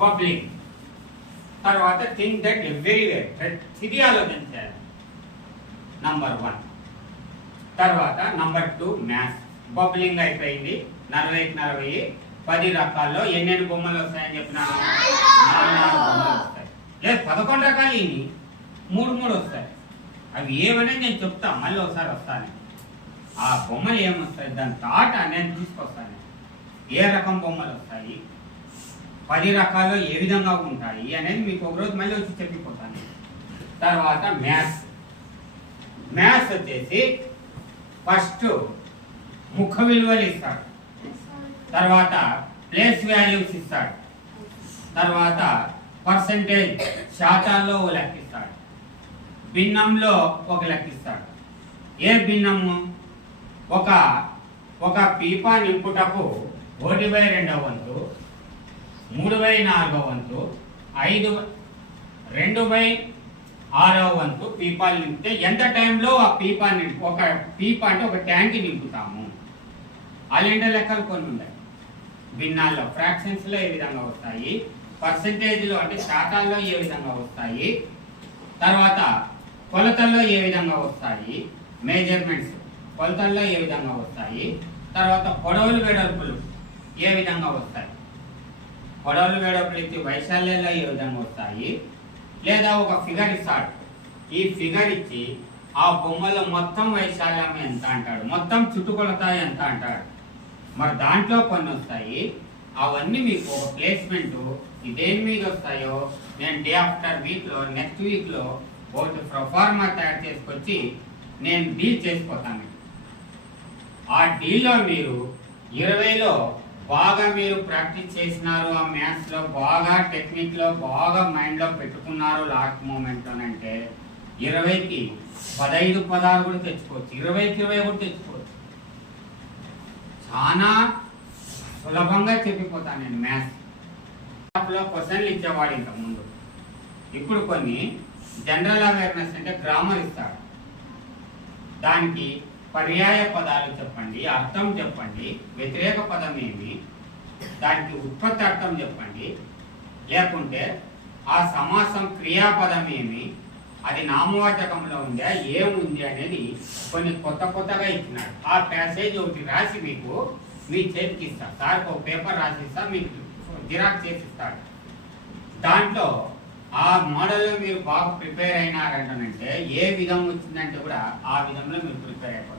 Bubbling. తర్వాత think that everywhere, ప్రతిదీ ఆలోచించాలి. నంబర్ 1. తర్వాత నంబర్ 2 మ్యాథ్స్. బబ్లింగ్ అయిపోయింది. 40కి 40 10 రకాల్లో ఎన్నెన్ని బొమ్మలు వస్తాయని చెప్పినాను? 4 బొమ్మలు వస్తాయి. లేదు 11 రకాలు ఇవి 3 వస్తాయి. అవి ఏమనేది నేను చెప్తా, మళ్ళీ ఒకసారి వస్తాను. ఆ బొమ్మలు ఏమొస్తాయి దాని తాట నేను తీసుకొస్తాను. ఏ రకం బొమ్మలు వస్తాయి, 10 రకాల్లో ఏ విధంగా ఉంటాయి అనేది మీకు ఒకరోజు మళ్ళీ వచ్చి చెప్పిపోతాను. తర్వాత మ్యాథ్స్. మ్యాథ్స్ వచ్చేసి ఫస్ట్ ముఖ విలువలు ఇస్తాడు, తర్వాత ప్లేస్ వాల్యూస్ ఇస్తాడు, తర్వాత పర్సంటేజ్ శాతాల్లో ఒక లెక్కిస్తాడు, భిన్నంలో ఒక లెక్కిస్తాడు. ఏ భిన్నము? ఒక పీపా నింపుటకు 1/2 వంతు, 3/4 వంతు, 2/6 వంతు పీపాలు నింపితే ఎంత టైంలో ఆ పీపా ఒక పీపా అంటే ఒక ట్యాంక్ నింపుతాము. అలాంటి లెక్కలు కొన్ని ఉన్నాయి. భిన్నాల్లో ఫ్రాక్షన్స్లో ఏ విధంగా వస్తాయి, పర్సంటేజ్లో అంటే శాతాల్లో ఏ విధంగా వస్తాయి, తర్వాత కొలతల్లో ఏ విధంగా వస్తాయి, మెజర్మెంట్స్ కొలతల్లో ఏ విధంగా వస్తాయి, తర్వాత పొడవులు వెడల్పులు ఏ విధంగా వస్తాయి, పొడవులు వెడల్పులు ఇచ్చి వైశాల్యంలో ఏ విధంగా వస్తాయి, లేదా ఒక ఫిగర్ ఇస్తాడు. ఈ ఫిగర్ ఇచ్చి ఆ బొమ్మలో మొత్తం వైశాల్యం ఎంత అంటాడు, మొత్తం చుట్టుకొలత ఎంత అంటాడు. మరి దాంట్లో కొన్ని వస్తాయి. అవన్నీ మీకు ఒక ప్లేస్మెంట్ ఇదేం మీద వస్తాయో నేను డే ఆఫ్టర్ వీక్లో నెక్స్ట్ వీక్లో ఒకటి ప్రొఫార్మా తయారు చేసుకొచ్చి నేను డీల్ చేసిపోతాను. ఆ డీల్లో మీరు 20లో బాగా మీరు ప్రాక్టీస్ చేసినారు, ఆ మ్యాథ్స్లో బాగా టెక్నిక్లో బాగా మైండ్లో పెట్టుకున్నారు లాస్ట్ మూమెంట్లోనంటే 20కి 15 పదాలు కూడా తెచ్చుకోవచ్చు, 20కి 20 కూడా తెచ్చుకోవచ్చు. చాలా సులభంగా చెప్పిపోతాను నేను. మ్యాథ్స్లో క్వశ్చన్లు ఇచ్చేవాడు ఇంతకుముందు, ఇప్పుడు కొన్ని జనరల్ అవేర్నెస్ అంటే గ్రామర్ ఇస్తాడు. దానికి పర్యాయ పదాలు చెప్పండి, అర్థం చెప్పండి, వ్యతిరేక పదం ఏమి, దానికి ఉత్పత్తి అర్థం చెప్పండి, లేకుంటే ఆ సమాసం క్రియాపదం ఏమి, అది నామవాచకంలో ఉందా ఏముంది అనేది కొన్ని కొత్తగా ఇచ్చినాడు. ఆ ప్యాసేజ్ ఒకటి రాసి మీకు మీ చేతికి ఇస్తాడు. సార్కి ఒక పేపర్ రాసి ఇస్తా, మీకు జిరాక్స్ చేసి ఇస్తాడు. దాంట్లో ఆ మోడల్లో మీరు బాగా ప్రిపేర్ అయినారంటే ఏ విధం వచ్చిందంటే కూడా ఆ విధంలో మీరు ప్రిపేర్ అయిపోతారు.